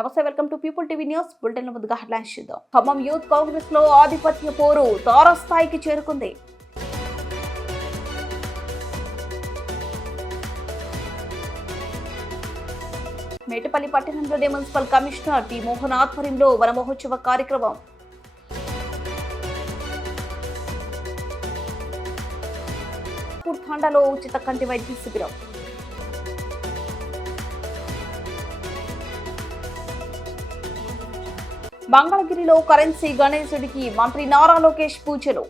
నమస్తే, welcome to people TV news bulletin. ముందుగా headlines చూద్దాం. ఖమ్మం యూత్ కాంగ్రెస్ లో ఆధిపత్య పోరు తారస్థాయికి చేరుకుంది. మేటపల్లి పట్టణంలోని మున్సిపల్ కమిషనర్ టి మోహన్ ఆధ్వర్యంలో వన మహోత్సవ కార్యక్రమం. తాండాలో ఉచిత కంటి వైద్య శిబిరం. మంగళగిరిలో కరెన్సీ గణేశుడికి మంత్రి నారా లోకేష్ పూజలు.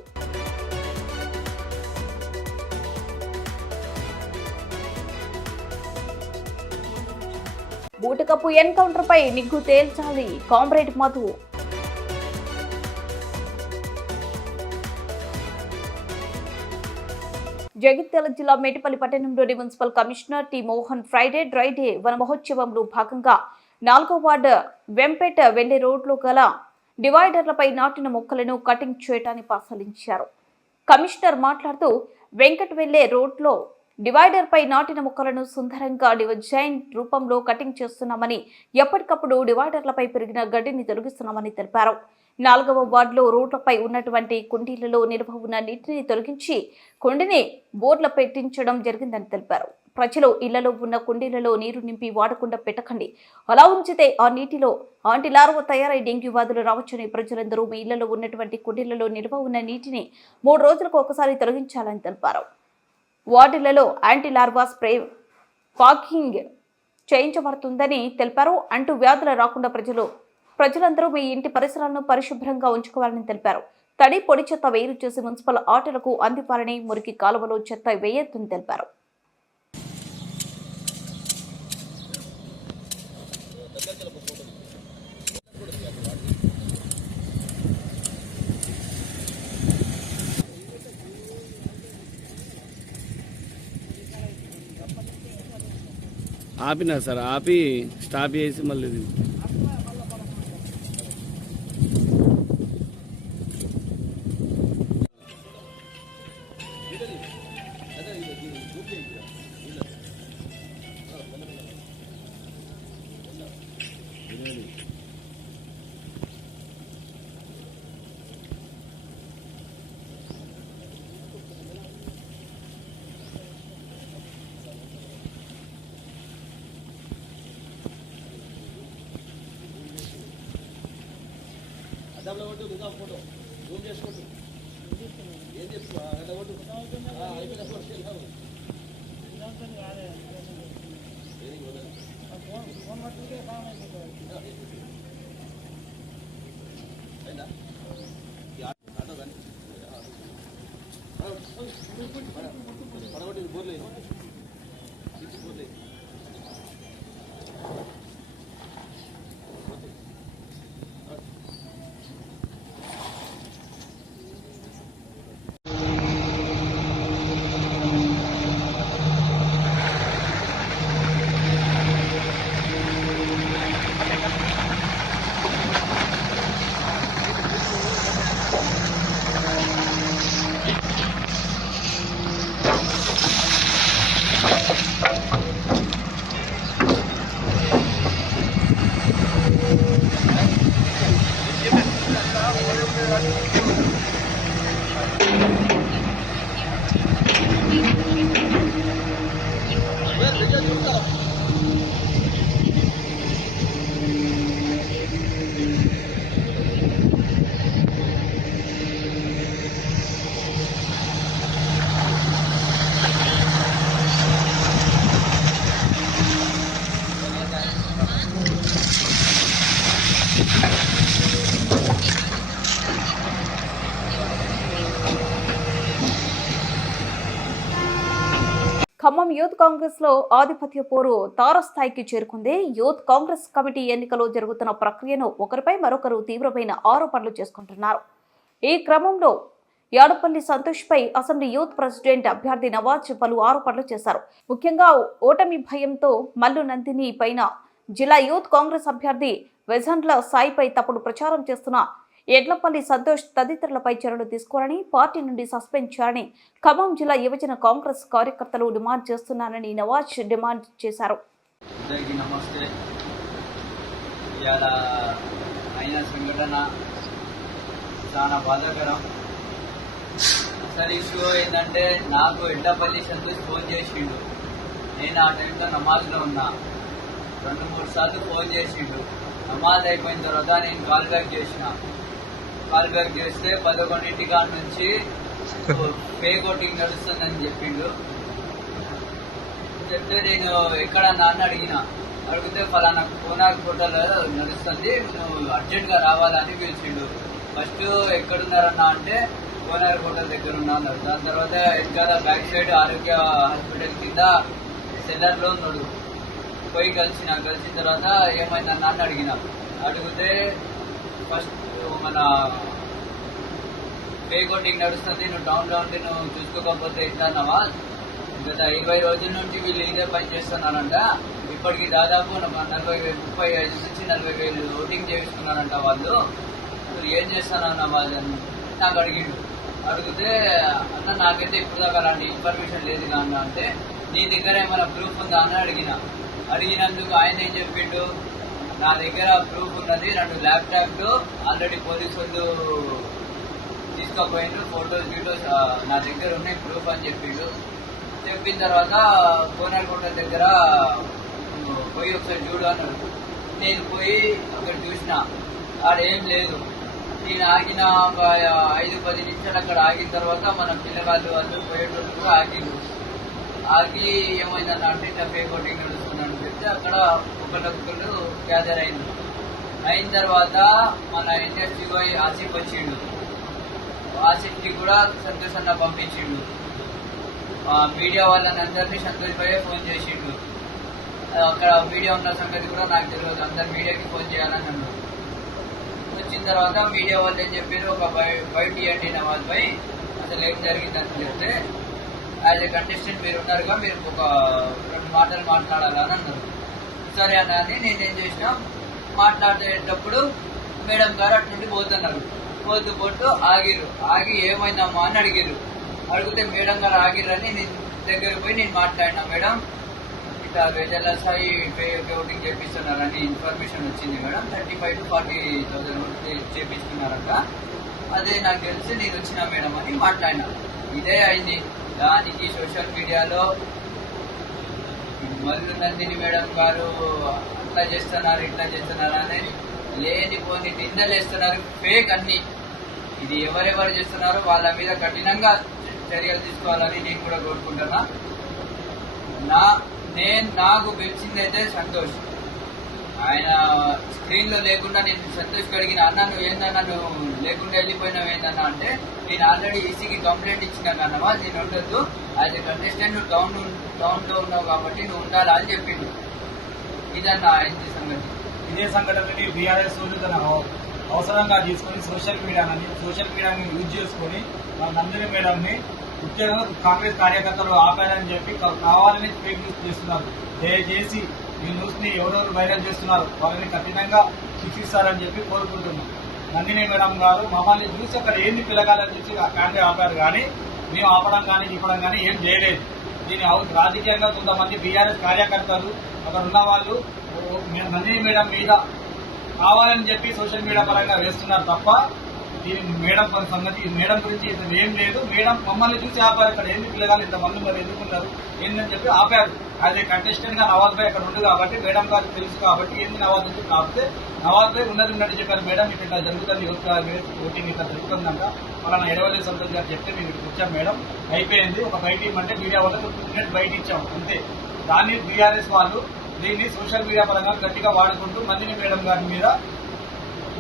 బూటకప్పు ఎన్కౌంటర్ పై నిగ్గు తేల్చాలి కామ్రేడ్ మధు. జగిత్యాల జిల్లా మేటపల్లి పట్టణంలోని municipal commissioner T Mohan Friday dry day వన మహోత్సవంలో భాగంగా 4వ వార్డు వెంపేట వెళ్లే రోడ్లో గల డివైడర్లపై నాటిన మొక్కలను కటింగ్ చేయటాన్ని పరిశీలించారు. కమిషనర్ మాట్లాడుతూ వెంకట్ వెళ్లే రోడ్లో డివైడర్ పై నాటిన మొక్కలను సుందరంగా డిజైన్ రూపంలో కటింగ్ చేస్తున్నామని, ఎప్పటికప్పుడు డివైడర్లపై పెరిగిన గడ్డిని తొలగిస్తున్నామని తెలిపారు. 4వ వార్డులో రోడ్లపై ఉన్నటువంటి కుండీలలో నిల్వ ఉన్న నీటిని తొలగించి కుండిని బోర్ల పెట్టించడం జరిగిందని తెలిపారు. ప్రజలు ఇళ్లలో ఉన్న కుండీలలో నీరు నింపి వాడకుండా పెట్టకండి, అలా ఉంచితే ఆ నీటిలో ఆంటిలార్వా తయారై డెంగ్యూ వ్యాధులు రావచ్చని ప్రజలందరూ మీ ఇళ్లలో ఉన్నటువంటి కుండీలలో నిల్వ ఉన్న నీటిని 3 రోజులకు ఒకసారి తొలగించాలని తెలిపారు. వార్డులలో యాంటీలార్వా స్ప్రే ఫాగింగ్ చేయించబడుతుందని తెలిపారు. అంటూ వ్యాధులు రాకుండా ప్రజలందరూ మీ ఇంటి పరిసరాలను పరిశుభ్రంగా ఉంచుకోవాలని తెలిపారు. తడి పొడి చెత్త వేరు చేసి మున్సిపల్ ఆటోలకు అందివ్వాలని, మురికి కాలువలో చెత్త వేయొద్దని తెలిపారు. ఆపినా సార్, ఆపి స్టాప్ చేసి మళ్ళీ ఫోటో జూమ్ చేసుకుంటూ ఏం చెప్తా పడగొట్టి బోర్లేదు ఖమ్మం యూత్ కాంగ్రెస్ లో ఆధిపత్య పోరు తారస్థాయికి చేరుకుంది. యూత్ కాంగ్రెస్ కమిటీ ఎన్నికలో జరుగుతున్న ప్రక్రియను ఒకరిపై మరొకరు తీవ్రమైన ఆరోపణలు చేసుకుంటున్నారు. ఈ క్రమంలో యాడపల్లి సంతోష్ పై అసెంబ్లీ యూత్ ప్రెసిడెంట్ అభ్యర్థి నవాజ్ పలు ఆరోపణలు చేశారు. ముఖ్యంగా ఓటమి భయంతో మల్లు నందిని పైన జిల్లా యూత్ కాంగ్రెస్ అభ్యర్థి వెజండ్ల సాయిపై తప్పుడు ప్రచారం చేస్తున్న ఎడ్లపల్లి సంతోష్ తదితరులపై చర్యలు తీసుకోవాలని, పార్టీ నుండి సస్పెండ్ చేయాలని ఖమ్మం జిల్లా యువజన కాంగ్రెస్ కార్యకర్తలు డిమాండ్ చేస్తున్నారని నవాజ్ డిమాండ్ చేశారు. ఇవాళ అయిన సంఘటన చాలా బాధాకరం. అసలు ఇష్యూ ఏంటంటే నాకు ఎడ్లపల్లి సంతోష్ ఫోన్ చేసిండు. నేను ఆ టైంలో నమాజ్లో ఉన్నా. 2-3 సార్లు ఫోన్ చేసిండు. నమాజ్ అయిపోయిన తర్వాత నేను కాల్ బ్యాక్ చేస్తే 11 కాడ నుంచి పే కోటింగ్ నడుస్తుందని చెప్పిండు. చెప్తే నేను ఎక్కడన్నా అని అడిగితే ఫలానా కోనార్ హోటల్ నడుస్తుంది, నువ్వు అర్జెంట్గా రావాలని పిలిచిండు. ఫస్ట్ ఎక్కడున్నారన్నా అంటే కోనార్ హోటల్ దగ్గర ఉన్నా అన్నారు. దాని తర్వాత వెనకాల బ్యాక్ సైడ్ ఆరోగ్య హాస్పిటల్ కింద సెల్లర్లో ఉన్నాడు. పోయి కలిసిన తర్వాత ఏమైందన్నా అని అడిగితే ఫస్ట్ మన పే కోటింగ్ నడుస్తుంది, నువ్వు టౌన్లో ఉంటే నువ్వు చూసుకోకపోతే ఎట్లా అన్నావా, గత 20 రోజుల నుంచి వీళ్ళు ఇదే పని చేస్తున్నారంట. ఇప్పటికి దాదాపు 35 నుంచి 40 వేలు ఓటింగ్ చేస్తున్నారంట వాళ్ళు. ఏం చేస్తానన్న వాళ్ళని నాకు అడిగితే అన్న నాకైతే ఇప్పుడు దాకా అలాంటి ఇన్ఫర్మేషన్ లేదు కానీ అంటే నీ దగ్గర ఏమైనా ప్రూఫ్ ఉందా అని అడిగినందుకు ఆయన ఏం చెప్పిండు, నా దగ్గర ప్రూఫ్ ఉన్నది, 2 ల్యాప్టాప్లు ఆల్రెడీ పోలీసు వాళ్ళు తీసుకుపోయిండు, ఫోటోస్ వీడియోస్ నా దగ్గర ఉన్నాయి ప్రూఫ్ అని చెప్పిన తర్వాత కోనార్కోట దగ్గర పోయి ఒకసారి చూడు అన్నాడు. నేను పోయి అక్కడ చూసిన ఆడేం లేదు. నేను ఆగిన ఒక 5-10 నిమిషాలు అక్కడ ఆగిన తర్వాత మన పిల్లగాళ్ళు వాళ్ళు పోయేటోళ్ళు కూడా ఆగి ఏమైందన్న అంటే ఇట్లా పే కోటింగ్ నడుస్తుందని చెప్తే అక్కడ ఒకళ్ళు గ్యాదర్ అయిన తర్వాత మన ఇండస్ట్రీ ఆసిఫ్ వచ్చిండు. ఆసిఫ్కి కూడా సంతోష్ అన్న పంపించిండు. మీడియా వాళ్ళని అందరినీ సంతోష్ భయ్య ఫోన్ చేసిండు. అక్కడ మీడియా ఉన్న సంగతి కూడా నాకు తెలియదు, అందరు మీడియాకి ఫోన్ చేయాలని అన్నారు. వచ్చిన తర్వాత మీడియా వాళ్ళు ఏం చెప్పారు, ఒక బయట ఇవ్వండి నవాజ్ భాయ్, అసలు ఏం జరిగిందని చెప్తే యాజ్ ఎ కంటెస్టెంట్ మీరు ఉన్నారుగా, మీరు ఒక 2 మాటలు మాట్లాడాలని అన్నారు. సరే అన్న అని నేనేం చేసిన, మాట్లాడేటప్పుడు మేడం గారు అటు నుండి పోతున్నారు. పోతూ ఆగి ఏమైందమ్మా అని అడిగితే మేడం గారు ఆగిరని నేను దగ్గరికి పోయి నేను మాట్లాడినా, మేడం ఇట్లా వేజల్లాసాయి పే ఓటింగ్ చేపిస్తున్నారని ఇన్ఫర్మేషన్ వచ్చింది మేడం, 35,000 to 40,000 చేపిస్తున్నారంట, అదే నాకు తెలిసి నేను వచ్చినా మేడం అని మాట్లాడినా. ఇదే అయింది. దానికి సోషల్ మీడియాలో మల్లు నందిని మేడం గారు అట్లా చేస్తున్నారు ఇట్లా చేస్తున్నారు అనేది లేనిపోని నిందలు వేస్తున్నారు, ఫేక్ అన్ని. ఇది ఎవరెవరు చేస్తున్నారో వాళ్ళ మీద కఠినంగా చర్యలు తీసుకోవాలని నేను కూడా కోరుకుంటున్నా. నాకు గెలిచిందైతే సంతోష్. ఆయన స్క్రీన్లో లేకుండా నేను సంతోష్ అడిగిన, అన్న నువ్వు ఏందన్నా నువ్వు లేకుండా వెళ్ళిపోయినావు ఏందన్నా అంటే, నేను ఆల్రెడీ ఈసీకి కంప్లైంట్ ఇచ్చిన కన్నవా, నేను ఉండొద్దు, యాజ్ ఎ కంటెస్టెంట్ నువ్వు టౌన్లో ఉన్నావు కాబట్టి నువ్వు ఉండాలా అని చెప్పిండు. ఇదన్నా ఆయన సంగతి. ఇదే సంఘటనని బీఆర్ఎస్ తన అవసరంగా తీసుకొని సోషల్ మీడియాని యూజ్ చేసుకొని నందిని మేడంని ముఖ్యంగా కాంగ్రెస్ కార్యకర్తలు ఆపారని చెప్పి కావాలని ఫేక్ న్యూస్ చేస్తున్నారు. దయచేసి ఈ న్యూస్ ని ఎవరెవరు వైరల్ చేస్తున్నారు వాళ్ళని కఠినంగా శిక్షిస్తారని చెప్పి కోరుకుంటున్నాం. నందిని మేడం గారు మమ్మల్ని చూసి అక్కడ ఏంది పిలగాలని చెప్పి కాంగ్రెస్ ఆపారు, కానీ మేము ఆపడం కానీ చెప్పడం కానీ ఏం చేయలేదు. దీని రాజకీయంగా కొంతమంది బీఆర్ఎస్ కార్యకర్తలు అక్కడ ఉన్న వాళ్ళు నందిని మేడం మీద కావాలని చెప్పి సోషల్ మీడియా పరంగా వేస్తున్నారు తప్ప దీని మేడం సంగతి మేడం గురించి ఏం లేదు. మేడం మమ్మల్ని చూసి ఆపారు, అక్కడ ఏంది పిల్లగాలు ఇంతమంది మరి ఎందుకున్నారు ఏందని చెప్పి ఆపారు. అదే కంటెస్టెంట్ గా నవాజ్ భాయ్ అక్కడ ఉంది కాబట్టి మేడం గారికి తెలుసు కాబట్టి ఏంది నవాజ్ నుంచి కాకపోతే నవాజ్ భాయ్ ఉన్నది చెప్పారు. మేడం ఇట్లా జరుగుతుంది, ఓటింగ్ ఇట్లా జరుగుతుందంట మన ఎడవల్లి సంతోష్ గారు చెప్తే మేము ఇక్కడ వచ్చాం మేడం, అయిపోయింది, ఒక బయట ఇవ్వమంటే మీడియా వాళ్ళకి 2 minutes బయట ఇచ్చాం అంతే. దాన్ని బీఆర్ఎస్ వాళ్ళు దీన్ని సోషల్ మీడియా పరంగా గట్టిగా వాడుకుంటూ నందిని మేడం గారి మీద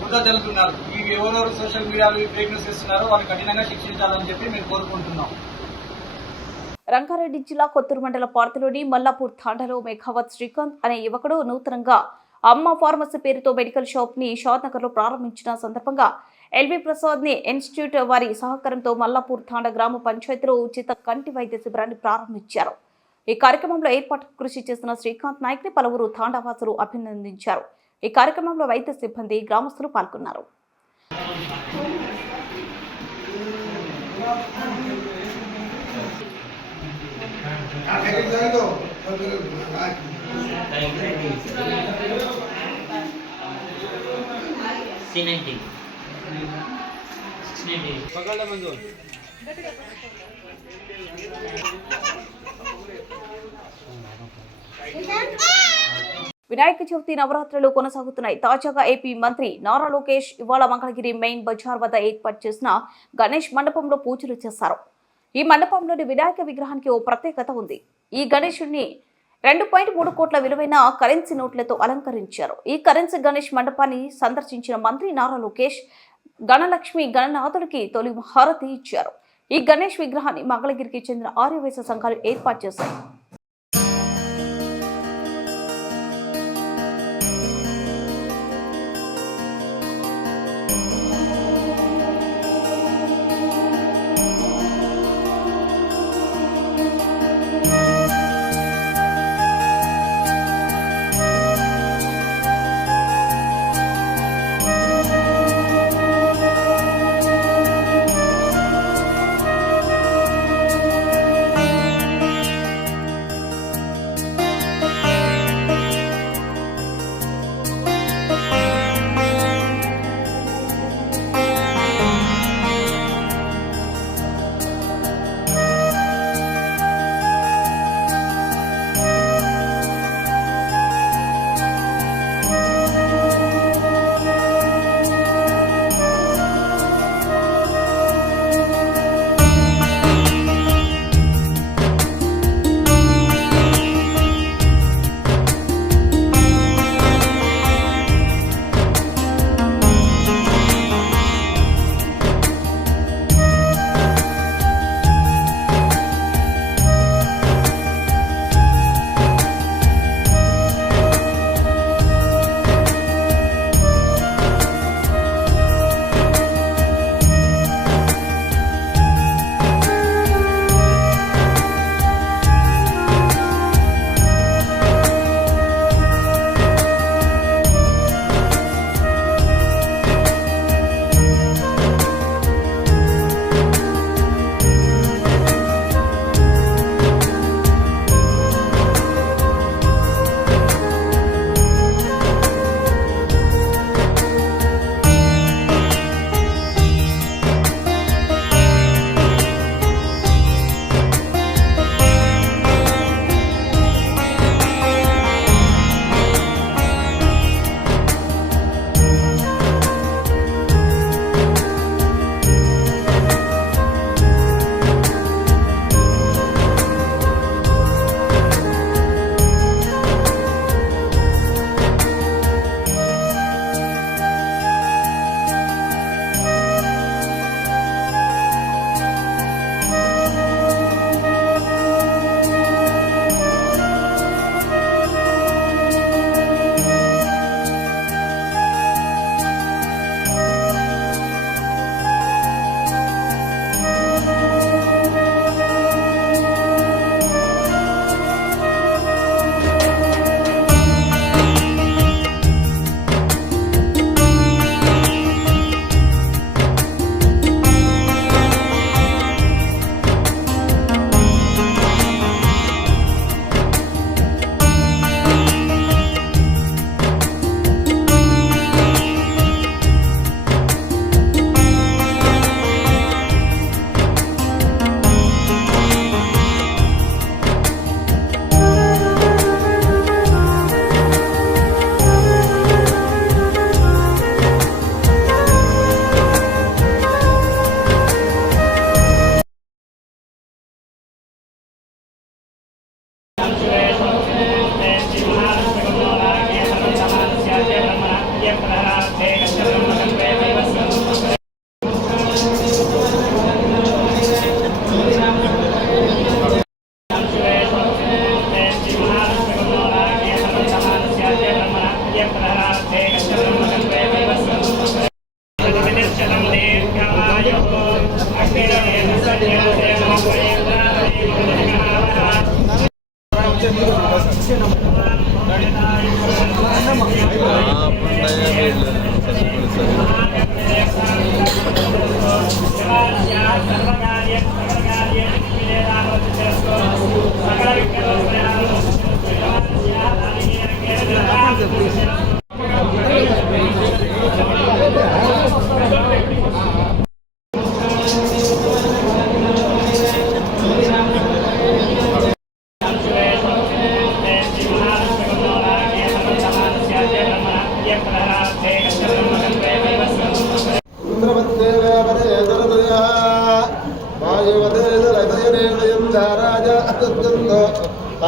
బుద్ధ తెలుతున్నారు. ఈ ఎవరెవరు సోషల్ మీడియాలో ఫేక్ న్యూస్ ఇస్తున్నారో వాళ్ళు కఠినంగా శిక్షించాలని చెప్పి మేము కోరుకుంటున్నాం. రంగారెడ్డి జిల్లా కొత్తూరు మండల పార్టీలోని మల్లాపూర్ తాండాలో మేఘావత్ శ్రీకాంత్ అనే యువకుడు నూతనంగా అమ్మ ఫార్మసీ పేరుతో మెడికల్ షాప్ ని షాద్నగర్ లో ప్రారంభించిన సందర్భంగా ఎల్వి ప్రసాద్ ని ఇన్స్టిట్యూట్ వారి సహకారంతో మల్లాపూర్ తాండా గ్రామ పంచాయతీలో ఉచిత కంటి వైద్య శిబిరాన్ని ప్రారంభించారు. ఈ కార్యక్రమంలో ఏర్పాటుకు కృషి చేస్తున్న శ్రీకాంత్ నాయక్ ని పలువురు తాండావాసులు అభినందించారు. ఈ కార్యక్రమంలో వైద్య సిబ్బంది గ్రామస్తులు పాల్గొన్నారు. C90. पकड़ मंजूर వినాయక చవితి నవరాత్రులు కొనసాగుతున్నాయి. తాజాగా ఏపీ మంత్రి నారా లోకేష్ ఇవాళ మంగళగిరి మెయిన్ బజార్ వద్ద ఏర్పాటు చేసిన గణేష్ మండపంలో పూజలు చేశారు. ఈ మండపంలోని వినాయక విగ్రహానికి ఓ ప్రత్యేకత ఉంది. ఈ గణేశుడిని 2.3 కోట్ల విలువైన కరెన్సీ నోట్లతో అలంకరించారు. ఈ కరెన్సీ గణేష్ మండపాన్ని సందర్శించిన మంత్రి నారా లోకేష్ గణలక్ష్మి గణనాథుడికి తొలి హారతి ఇచ్చారు. ఈ గణేష్ విగ్రహాన్ని మంగళగిరికి చెందిన ఆర్యవైశ్య సంఘాలు ఏర్పాటు చేశాయి.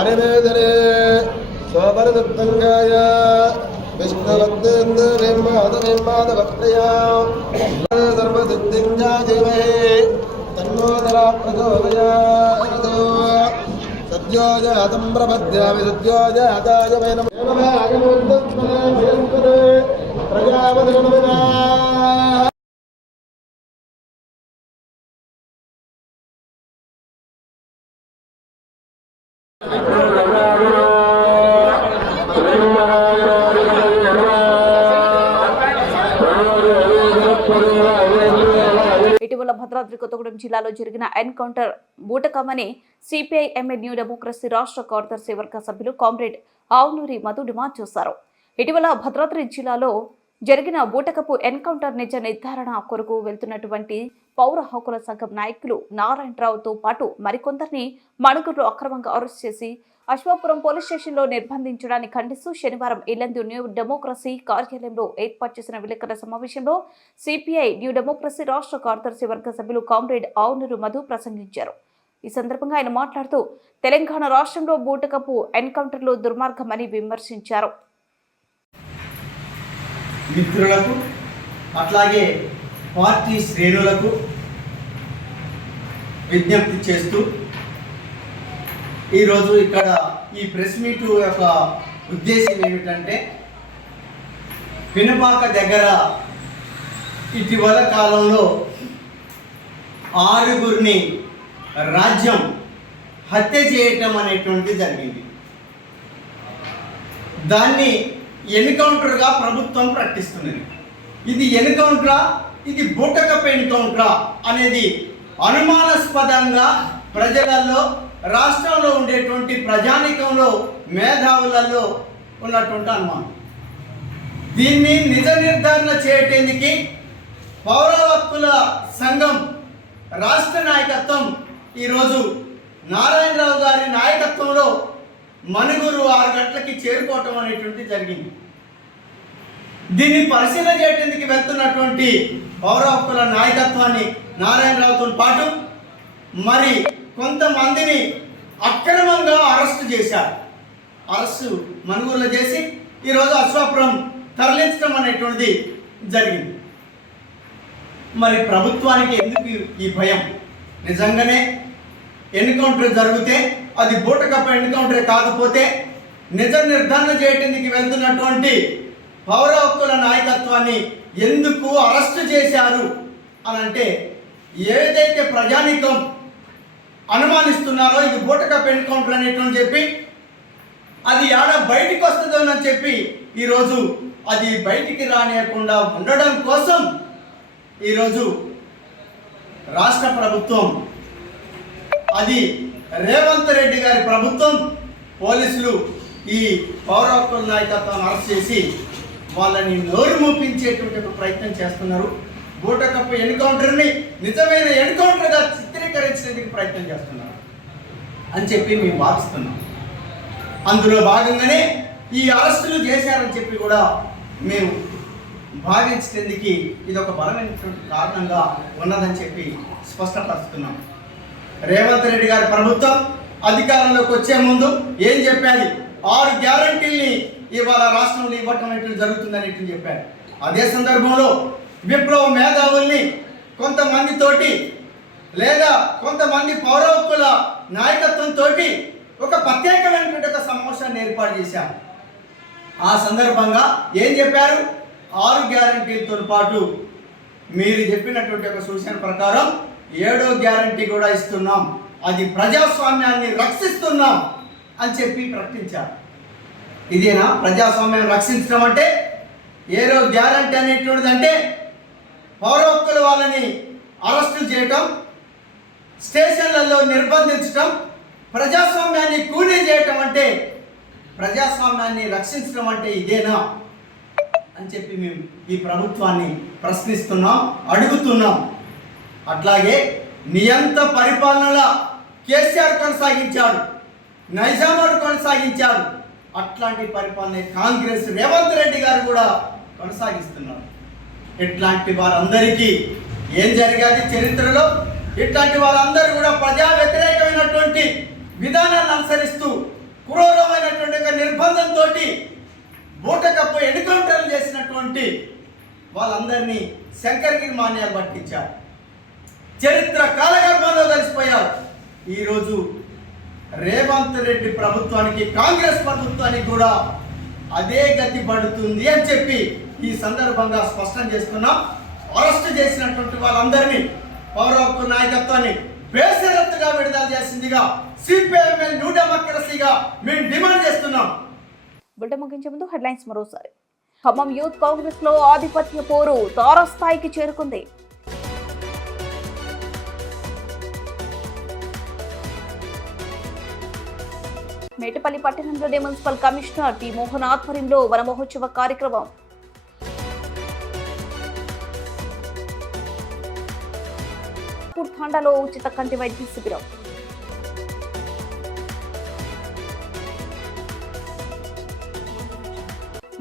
ఆరివేదనే శోభనదుర్గంగాయ విష్ణువద్దేంద్రమాధవప్రయా సర్వసిద్ధింజాధిమహే తన్నోదరా ప్రచోదయాత్ సద్యోజాతం ప్రపద్యామి సద్యోజాతాయ వై నమః ప్రజాపతి ఇటీవల భద్రాద్రి కొత్తగూడెం జిల్లాలో జరిగిన ఎన్కౌంటర్ బూటకమని సిపిఐ ఎంఏ న్యూ డెమోక్రసీ రాష్ట్ర కార్యదర్శి వర్గ సభ్యులు కామ్రేడ్ ఆవునూరి మధు డిమాండ్ చేశారు. ఇటీవల భద్రాద్రి జిల్లాలో జరిగిన బూటకపు ఎన్కౌంటర్ నిజ నిర్ధారణ కొరకు వెళ్తున్నటువంటి పౌర హక్కుల సంఘం నాయకులు నారాయణరావుతో పాటు మరికొందరిని మణుగురులో అక్రమంగా అరెస్ట్ చేసి అశ్వాపురం పోలీస్ స్టేషన్లో నిర్బంధించడాన్ని ఖండిస్తూ శనివారం ఇల్లందు న్యూ డెమోక్రసీ కార్యాలయంలో ఏర్పాటు చేసిన విలేకరుల సమావేశంలో సిపిఐ న్యూ డెమోక్రసీ రాష్ట్ర కార్యదర్శి వర్గ సభ్యులు కామ్రేడ్ ఆవునూరు మధు ప్రసంగించారు. ఈ సందర్భంగా ఆయన మాట్లాడుతూ తెలంగాణ రాష్ట్రంలో బూటకపు ఎన్కౌంటర్లు దుర్మార్గమని విమర్శించారు. మిత్రులకు అట్లాగే పార్టీ శ్రేణులకు విజ్ఞప్తి చేస్తూ ఈరోజు ఇక్కడ ఈ ప్రెస్ మీట్ యొక్క ఉద్దేశం ఏమిటంటే పినపాక దగ్గర ఇటీవల కాలంలో 6గురిని రాజ్యం హత్య చేయటం అనేటువంటిది జరిగింది. దాన్ని ఎన్కౌంటర్గా ప్రభుత్వం ప్రకటిస్తున్నది. ఇది ఎన్కౌంటరా, ఇది బూటకపు ఎన్కౌంటరా అనేది అనుమానాస్పదంగా ప్రజలలో, రాష్ట్రంలో ఉండేటువంటి ప్రజానీకంలో, మేధావులలో ఉన్నటువంటి అనుమానం. దీన్ని నిజ నిర్ధారణ చేయటానికి పౌర హక్కుల సంఘం రాష్ట్ర నాయకత్వం ఈరోజు నారాయణరావు గారి నాయకత్వంలో మణుగూరు 6 గంటలకి చేరుకోవటం అనేటువంటి జరిగింది. దీన్ని పరిశీలన చేయడానికి వెళ్తున్నటువంటి పౌర హక్కుల నాయకత్వాన్ని నారాయణరావుతో పాటు మరి కొంతమందిని అక్రమంగా అరెస్టు చేశారు. అరెస్టు మణుగూరులో చేసి ఈరోజు అశ్వాపురం తరలించడం అనేటువంటిది జరిగింది. మరి ప్రభుత్వానికి ఎందుకు ఈ భయం? నిజంగానే ఎన్కౌంటర్ జరిగితే అది బూటకపు ఎన్కౌంటర్ కాకపోతే నిజ నిర్ధారణ చేయడానికి వెళ్తున్నటువంటి పౌర హక్కుల నాయకత్వాన్ని ఎందుకు అరెస్టు చేశారు అని అంటే, ఏదైతే ప్రజానీకం అనుమానిస్తున్నారో ఇది బూటకపు ఎన్కౌంటర్ అనేటువంటి చెప్పి అది బయటికి వస్తుందని చెప్పి ఈరోజు అది బయటికి రానియకుండా ఉండడం కోసం ఈరోజు రాష్ట్ర ప్రభుత్వం, అది రేవంత్ రెడ్డి గారి ప్రభుత్వం, పోలీసులు ఈ పౌర హక్కుల నాయకత్వాన్ని అరెస్ట్ చేసి వాళ్ళని నోరు మూపించేటువంటి ఒక ప్రయత్నం చేస్తున్నారు. బూటకపు ఎన్కౌంటర్ని నిజమైన ఎన్కౌంటర్గా చిత్రీకరించడానికి ప్రయత్నం చేస్తున్నారు అని చెప్పి మేము భావిస్తున్నాం. అందులో భాగంగానే ఈ అరెస్టులు చేశారని చెప్పి కూడా మేము భావించేందుకు ఇది ఒక బలమైనటువంటి కారణంగా ఉన్నదని చెప్పి స్పష్టపరుస్తున్నాం. రేవంత్ రెడ్డి గారి ప్రభుత్వం అధికారంలోకి వచ్చే ముందు ఏం చెప్పాలి? 6 గ్యారంటీల్ని ఇవాళ రాష్ట్రంలో ఇవ్వటం అనేది జరుగుతుందని చెప్పారు. అదే సందర్భంలో విప్లవ మేధావుల్ని కొంతమందితోటి లేదా కొంతమంది పౌర హక్కుల నాయకత్వంతో ఒక ప్రత్యేకమైనటువంటి ఒక సమావేశాన్ని ఏర్పాటు చేశారు. ఆ సందర్భంగా ఏం చెప్పారు? 6 గ్యారంటీలతో పాటు మీరు చెప్పినటువంటి ఒక సూచన ప్రకారం 7వ గ్యారంటీ కూడా ఇస్తున్నాం, అది ప్రజాస్వామ్యాన్ని రక్షిస్తున్నాం అని చెప్పి ప్రకటించారు. ఇదేనా ప్రజాస్వామ్యం రక్షించడం అంటే? 7వ గ్యారంటీ అనేటువంటిది అంటే పౌర హక్కుల వాళ్ళని అరెస్టులు చేయటం, స్టేషన్లలో నిర్బంధించటం, ప్రజాస్వామ్యాన్ని కూలీ చేయటం అంటే, ప్రజాస్వామ్యాన్ని రక్షించడం అంటే ఇదేనా అని చెప్పి మేము ఈ ప్రభుత్వాన్ని ప్రశ్నిస్తున్నాం, అడుగుతున్నాం. అట్లాగే నియంత పరిపాలన కేసీఆర్ కొనసాగించాడు, నైజామాబాద్ కొనసాగించాడు. అట్లాంటి పరిపాలన కాంగ్రెస్ రేవంత్ రెడ్డి గారు కూడా కొనసాగిస్తున్నారు. ఇట్లాంటి వారందరికీ ఏం జరిగేది చరిత్రలో? ఇట్లాంటి వారందరూ కూడా ప్రజా వ్యతిరేకమైనటువంటి విధానాన్ని అనుసరిస్తూ క్రూరమైనటువంటి ఒక నిర్బంధంతో బూటకప్పు ఎన్కౌంటర్లు చేసినటువంటి వాళ్ళందరినీ శంకర్గిరి మాన్యాలు పట్టించారు. చరిత్ర కాలగర్భంలో కలిసిపోయారు. ఈరోజు రేవంత్ రెడ్డి ప్రభుత్వానికి, కాంగ్రెస్ ప్రభుత్వానికి కూడా అదే గతి పడుతుంది అని చెప్పి ఈ సందర్భంగా స్పష్టం చేస్తున్నాం. అరెస్ట్ చేసినటువంటి వాళ్ళందరినీ, పౌర హక్కు నాయకత్వాన్ని బేషరతుగా విడుదల చేసిందిగా సిపిఐఎంఎల్ న్యూ డెమోక్రసీగా మేము డిమాండ్ చేస్తున్నాం. బులెటిన్ ముగించే ముందు హెడ్లైన్స్ మరోసారి. ఖమ్మం యూత్ కాంగ్రెస్ లో ఆధిపత్య పోరు తారస్థాయికి చేరుకుంది. మేటపల్లి పట్టణంలోని మున్సిపల్ కమిషనర్ టి మోహన్ ఆధ్వర్యంలో వన మహోత్సవ కార్యక్రమం. తాండాలో ఉచిత కంటి వైద్య శిబిరం.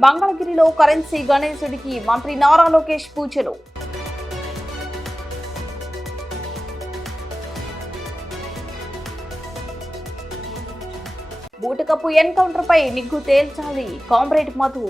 మంగళగిరిలో కరెన్సీ గణేశుడికి మంత్రి నారా లోకేష్ పూజలు. బూటకప్పు ఎన్కౌంటర్ పై నిగ్గు తేల్చాలి కామ్రేడ్ మధు.